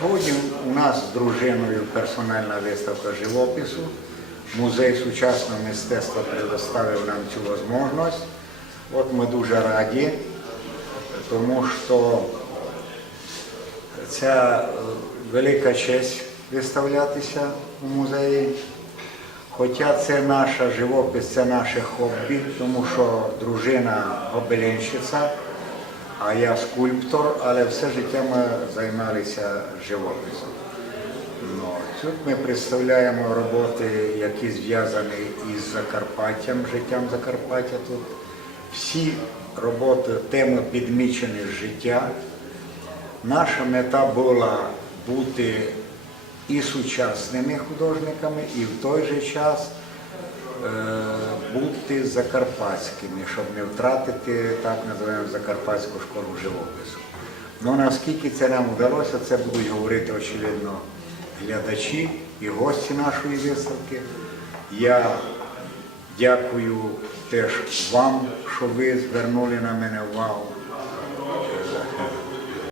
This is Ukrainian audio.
Сьогодні у нас з дружиною персональна виставка живопису. Музей сучасного мистецтва предоставив нам цю можливість. От ми дуже раді, тому що це велика честь виставлятися у музеї. Хоча це наша живопис, це наше хобі, тому що дружина гобеленщиця, а я скульптор, але все життя ми займалися живописом. Ну, тут ми представляємо роботи, які зв'язані із Закарпаттям, життям Закарпаття тут. Всі роботи, теми підмічені з життя. Наша мета була бути і сучасними художниками, і в той же час бути закарпатськими, щоб не втратити так називаємо закарпатську школу живопису. Ну наскільки це нам вдалося, це будуть говорити очевидно глядачі і гості нашої виставки. Я дякую теж вам, що ви звернули на мене увагу. Е,